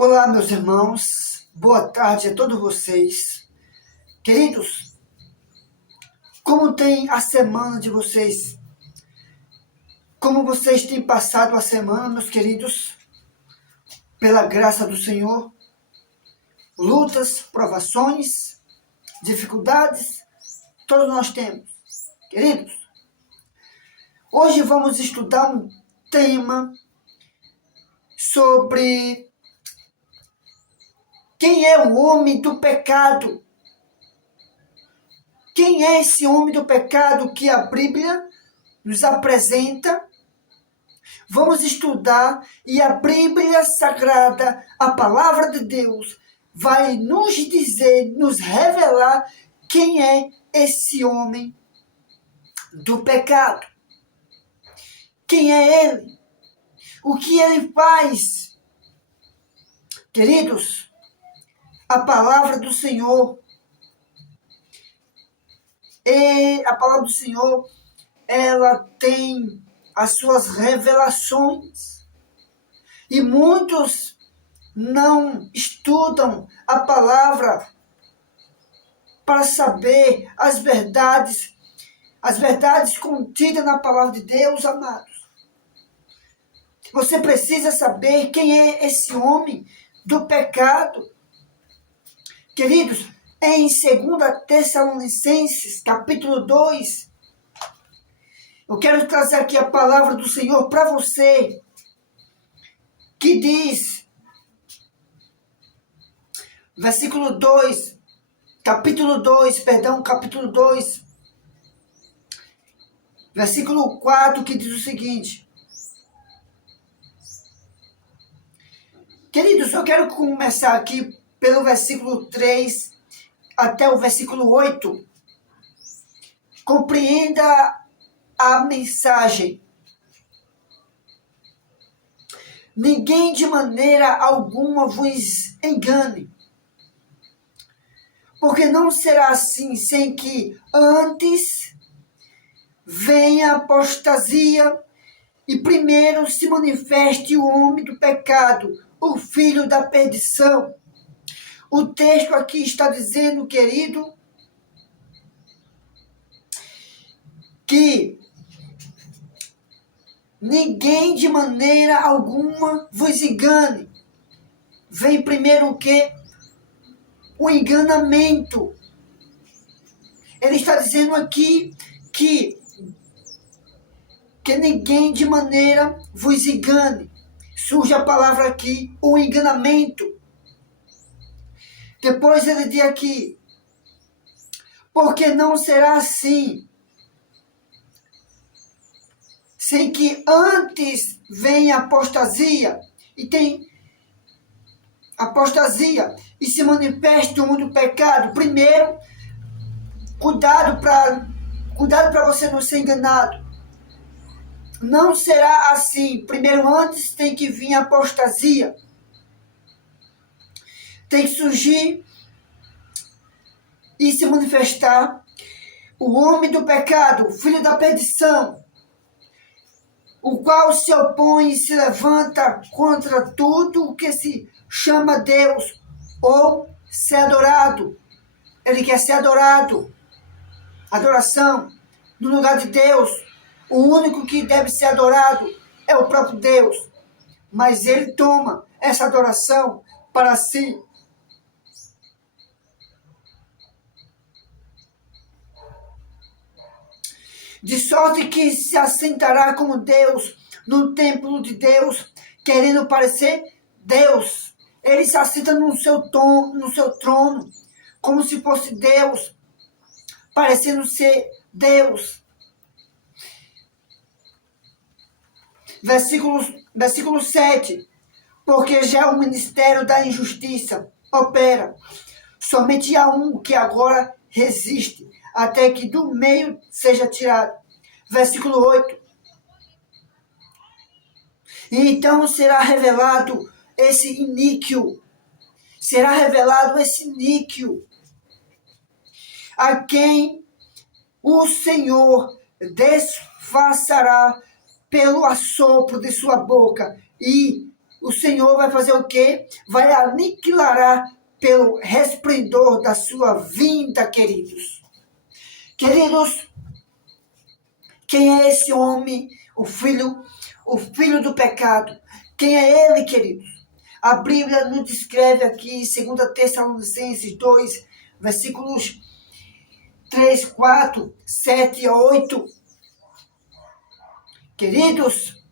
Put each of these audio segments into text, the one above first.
Olá, meus irmãos, boa tarde a todos vocês. Queridos, como tem a semana de vocês? Como vocês têm passado a semana, meus queridos? Pela graça do Senhor, lutas, provações, dificuldades, todos nós temos. Queridos, hoje vamos estudar um tema sobre quem é o homem do pecado. Quem é esse homem do pecado que a Bíblia nos apresenta? Vamos estudar e a Bíblia Sagrada, a Palavra de Deus, vai nos dizer, nos revelar quem é esse homem do pecado. Quem é ele? O que ele faz? Queridos, a Palavra do Senhor, ela tem as suas revelações. E muitos não estudam a palavra para saber as verdades contidas na palavra de Deus, amados. Você precisa saber quem é esse homem do pecado. Queridos, em 2 Tessalonicenses, capítulo 2, eu quero trazer aqui a palavra do Senhor para você, que diz, capítulo 2, versículo 4, que diz o seguinte. Queridos, eu quero começar aqui pelo versículo 3 até o versículo 8. Compreenda a mensagem. Ninguém de maneira alguma vos engane, porque não será assim sem que antes venha a apostasia e primeiro se manifeste o homem do pecado, o filho da perdição. O texto aqui está dizendo, querido, que ninguém de maneira alguma vos engane. Vem primeiro o quê? O enganamento. Ele está dizendo aqui que ninguém de maneira vos engane. Surge a palavra aqui, o enganamento. Depois ele diz aqui, porque não será assim, sem que antes venha apostasia, e tem apostasia, e se manifeste o mundo do pecado. Primeiro, cuidado para você não ser enganado. Não será assim. Primeiro, antes tem que vir a apostasia. Tem que surgir e se manifestar o homem do pecado, o filho da perdição, o qual se opõe e se levanta contra tudo o que se chama Deus ou ser adorado. Ele quer ser adorado. Adoração no lugar de Deus. O único que deve ser adorado é o próprio Deus. Mas ele toma essa adoração para si. De sorte que se assentará como Deus no templo de Deus, querendo parecer Deus. Ele se assenta no seu trono, como se fosse Deus, parecendo ser Deus. Versículo 7. Porque já o ministério da injustiça opera. Somente há um que agora resiste, até que do meio seja tirado. Versículo 8. E então será revelado esse iníquo. Será revelado esse iníquo, a quem o Senhor desfaçará pelo assopro de sua boca, e Senhor vai fazer o quê? Vai aniquilar pelo resplendor da sua vinda, queridos. Queridos, quem é esse homem, o filho do pecado? Quem é ele, queridos? A Bíblia nos descreve aqui, 2 Tessalonicenses 2, versículos 3, 4, 7 e 8. Queridos,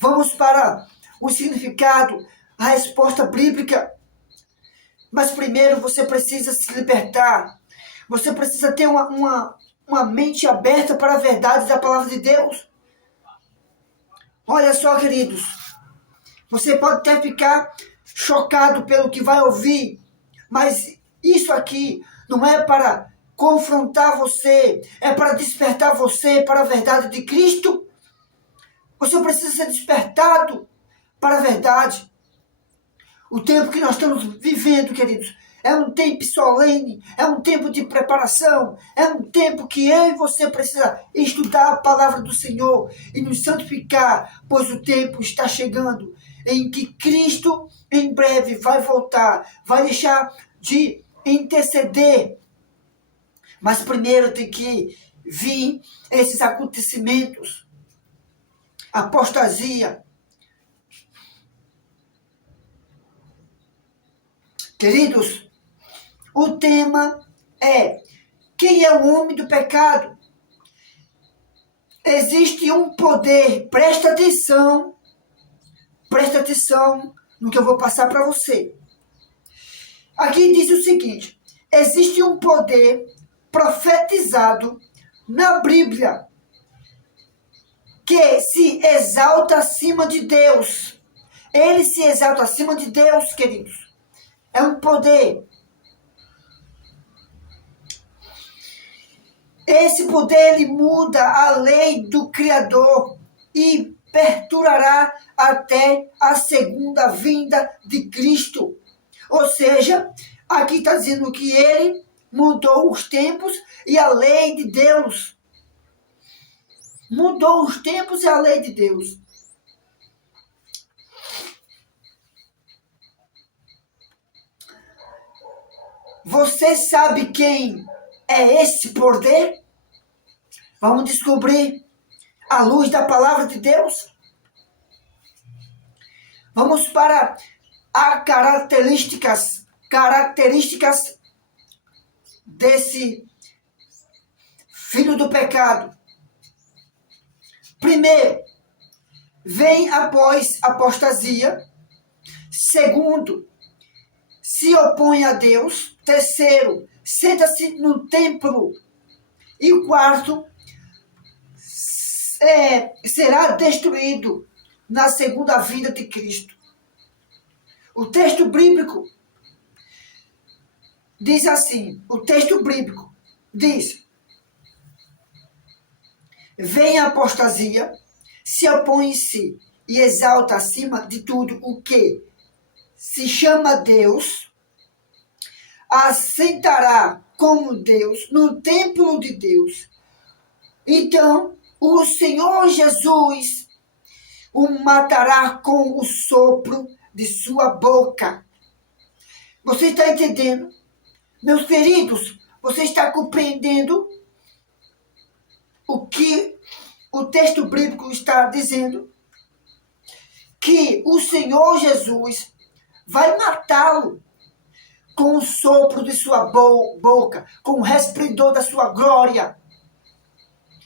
vamos para o significado, a resposta bíblica. Mas primeiro você precisa se libertar. Você precisa ter uma mente aberta para a verdade da palavra de Deus. Olha só, queridos, você pode até ficar chocado pelo que vai ouvir, mas isso aqui não é para confrontar você, é para despertar você para a verdade de Cristo. Você precisa ser despertado para a verdade. O tempo que nós estamos vivendo, queridos, é um tempo solene, é um tempo de preparação, é um tempo que eu e você precisa estudar a palavra do Senhor e nos santificar, pois o tempo está chegando em que Cristo em breve vai voltar, vai deixar de interceder. Mas primeiro tem que vir esses acontecimentos, apostasia. Queridos, o tema é: quem é o homem do pecado? Existe um poder, presta atenção no que eu vou passar para você. Aqui diz o seguinte: existe um poder profetizado na Bíblia que se exalta acima de Deus. Ele se exalta acima de Deus, queridos. É um poder. Esse poder, ele muda a lei do Criador e perdurará até a segunda vinda de Cristo. Ou seja, aqui está dizendo que ele mudou os tempos e a lei de Deus. Mudou os tempos e a lei de Deus. Você sabe quem é esse poder? Vamos descobrir à luz da palavra de Deus. Vamos para as características desse filho do pecado. Primeiro, vem após apostasia. Segundo, se opõe a Deus. Terceiro, senta-se no templo. E o quarto, será destruído na segunda vinda de Cristo. O texto bíblico diz assim, vem a apostasia, se opõe-se e exalta acima de tudo o que se chama Deus, assentará como Deus no templo de Deus. Então, o Senhor Jesus o matará com o sopro de sua boca. Você está entendendo? Meus queridos, você está compreendendo o que o texto bíblico está dizendo? Que o Senhor Jesus vai matá-lo com o sopro de sua boca, com o resplendor da sua glória.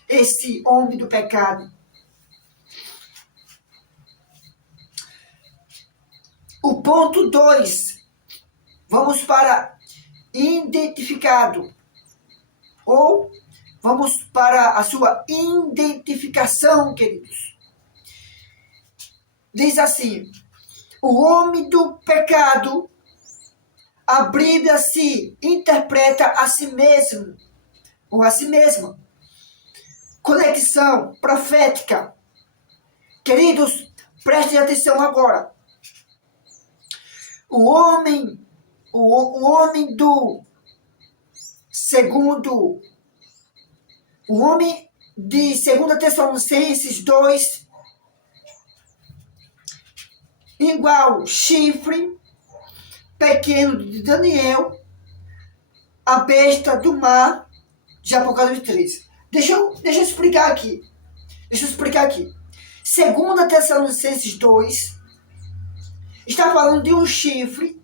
Esse homem do pecado. O ponto 2. Vamos para identificado. Ou vamos para a sua identificação, queridos. Diz assim: o homem do pecado, a Bíblia se interpreta a si mesmo, ou a si mesma. Conexão profética. Queridos, prestem atenção agora. O homem de 2 Tessalonicenses 2, igual chifre pequeno de Daniel, a besta do mar de Apocalipse 13. Deixa eu explicar aqui. Segunda Tessalonicenses 2 está falando de um chifre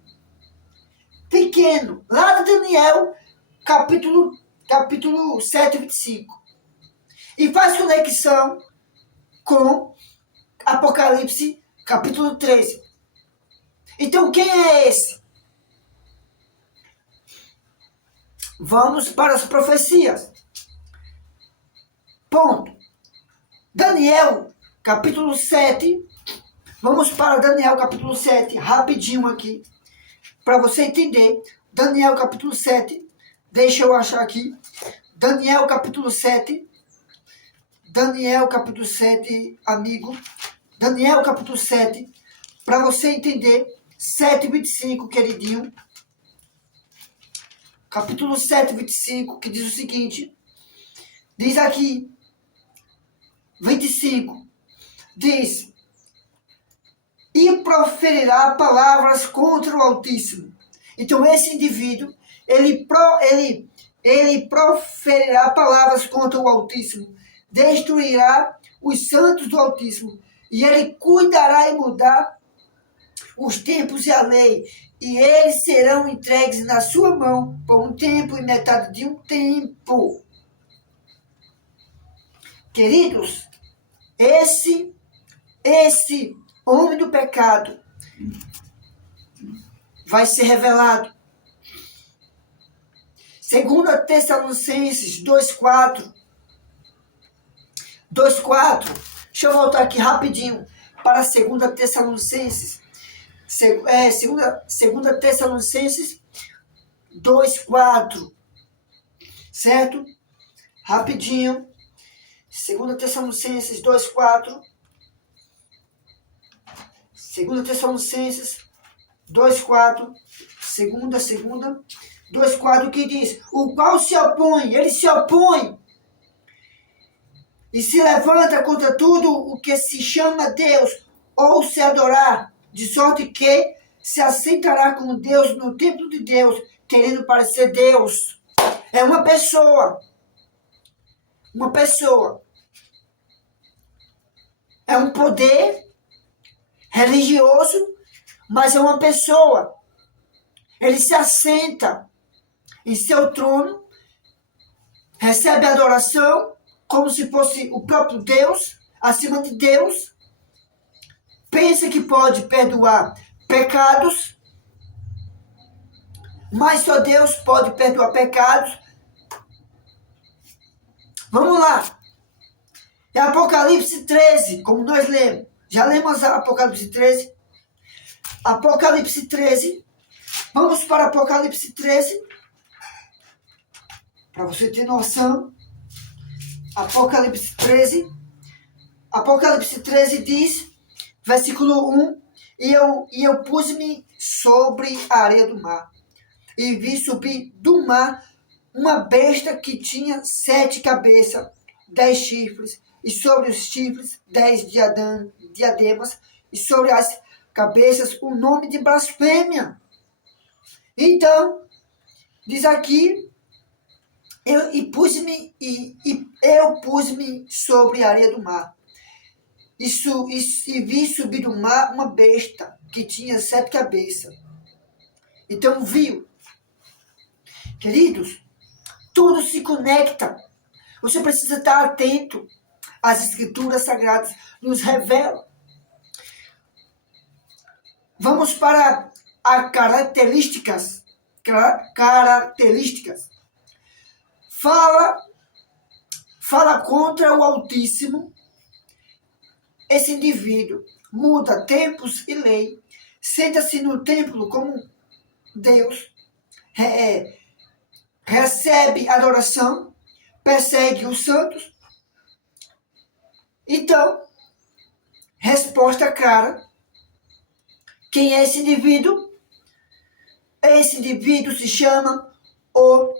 pequeno, lá de Daniel, capítulo 7, 25. E faz conexão com Apocalipse, capítulo 13. Então, quem é esse? Vamos para as profecias. Ponto. Daniel, capítulo 7. Vamos para Daniel, capítulo 7, rapidinho aqui, para você entender. Daniel, capítulo 7. Deixa eu achar aqui. Daniel, capítulo 7. Daniel, capítulo 7, amigo. Daniel, capítulo 7, para você entender. 7:25, queridinho. Capítulo 7, 25, que diz o seguinte. Diz aqui, 25, diz: e proferirá palavras contra o Altíssimo. Então esse indivíduo, ele proferirá palavras contra o Altíssimo, destruirá os santos do Altíssimo, e ele cuidará em mudar os tempos e a lei, e eles serão entregues na sua mão por um tempo e metade de um tempo. Queridos, esse homem do pecado vai ser revelado. 2 Tessalonicenses 2:4. 2:4. Deixa eu voltar aqui rapidinho para 2 Tessalonicenses. 2 Tessalonicenses 2:4. Certo? Rapidinho. 2 Tessalonicenses 2:4. 2 Tessalonicenses 2:4. 2:4, que diz: o qual se opõe, ele se opõe e se levanta contra tudo o que se chama Deus ou se adorar, de sorte que se assentará com Deus no templo de Deus, querendo parecer Deus. É uma pessoa. É um poder religioso, mas é uma pessoa. Ele se assenta em seu trono, recebe adoração como se fosse o próprio Deus, acima de Deus. Pensa que pode perdoar pecados, mas só Deus pode perdoar pecados. Vamos lá. É Apocalipse 13, como nós lemos. Já lemos Apocalipse 13. Apocalipse 13. Vamos para Apocalipse 13. Para você ter noção. Apocalipse 13. Apocalipse 13 diz, versículo 1. E eu pus-me sobre a areia do mar. E vi subir do mar uma besta que tinha 7 cabeças, 10 chifres, e sobre os chifres 10 diademas, e sobre as cabeças o nome de blasfêmia. Então, diz aqui, eu pus-me sobre a areia do mar. E vi subir do mar uma besta que tinha 7 cabeças. Então viu. Queridos, tudo se conecta. Você precisa estar atento. As escrituras sagradas nos revelam. Vamos para as características. Fala contra o Altíssimo. Esse indivíduo muda tempos e lei. Senta-se no templo como Deus. Recebe adoração. Persegue os santos. Então, resposta clara. Quem é esse indivíduo? Esse indivíduo se chama o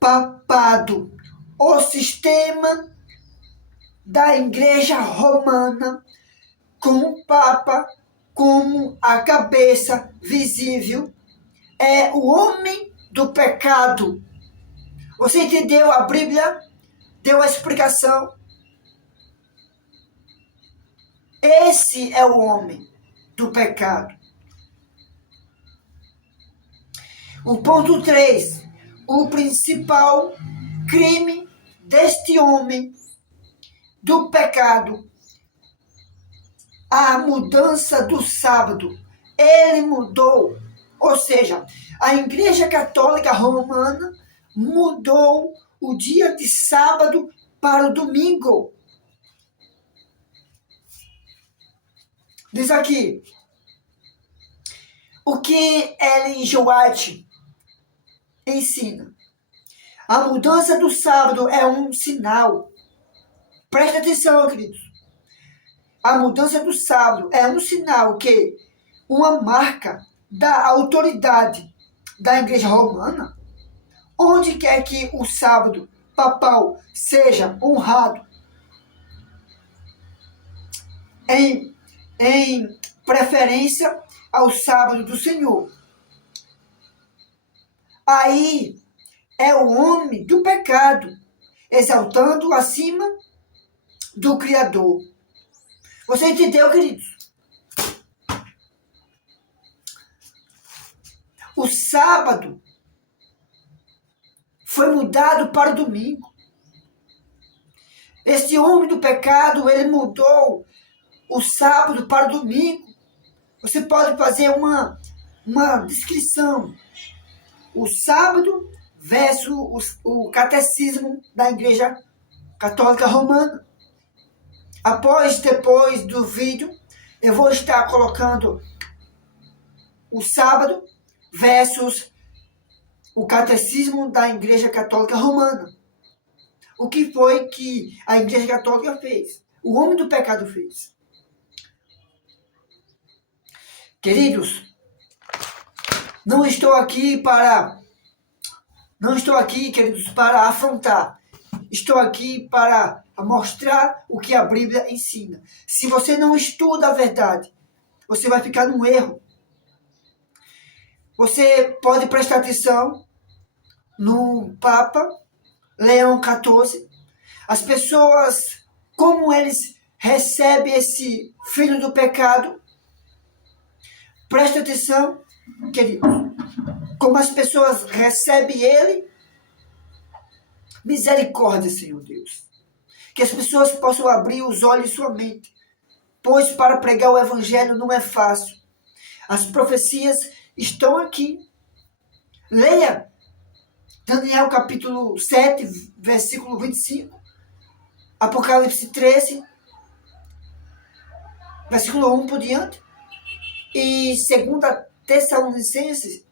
papado, o sistema da Igreja Romana, com o Papa como a cabeça visível é o homem do pecado. Você entendeu? A Bíblia deu a explicação. Esse é o homem do pecado. O ponto 3. O principal crime deste homem do pecado, a mudança do sábado. Ele mudou, ou seja, a Igreja Católica Romana mudou o dia de sábado para o domingo. Diz aqui, o que Ellen G. White ensina. A mudança do sábado é um sinal. Preste atenção, queridos. A mudança do sábado é um sinal que uma marca da autoridade da Igreja Romana, onde quer que o sábado papal seja honrado em preferência ao sábado do Senhor. Aí é o homem do pecado, exaltando acima do Criador. Você entendeu, queridos? O sábado foi mudado para o domingo. Este homem do pecado, ele mudou o sábado para o domingo. Você pode fazer uma descrição. O sábado versus o catecismo da Igreja Católica Romana. Depois do vídeo, eu vou estar colocando o sábado versus o catecismo da Igreja Católica Romana. O que foi que a Igreja Católica fez? O homem do pecado fez. Queridos, não estou aqui, queridos, para afrontar. Estou aqui para mostrar o que a Bíblia ensina. Se você não estuda a verdade, você vai ficar num erro. Você pode prestar atenção no Papa Leão XIV. As pessoas, como eles recebem esse filho do pecado. Presta atenção, queridos. Como as pessoas recebem ele. Misericórdia, Senhor Deus. Que as pessoas possam abrir os olhos e sua mente. Pois para pregar o evangelho não é fácil. As profecias estão aqui. Leia Daniel capítulo 7, versículo 25. Apocalipse 13, versículo 1 por diante. E 2 Tessalonicenses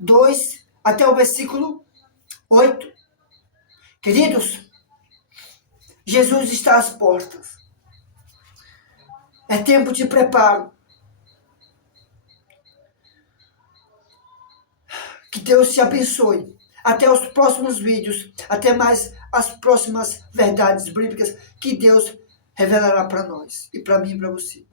2, até o versículo 8. Queridos, Jesus está às portas. É tempo de preparo. Que Deus te abençoe. Até os próximos vídeos. Até mais as próximas verdades bíblicas que Deus revelará para nós. E para mim e para você.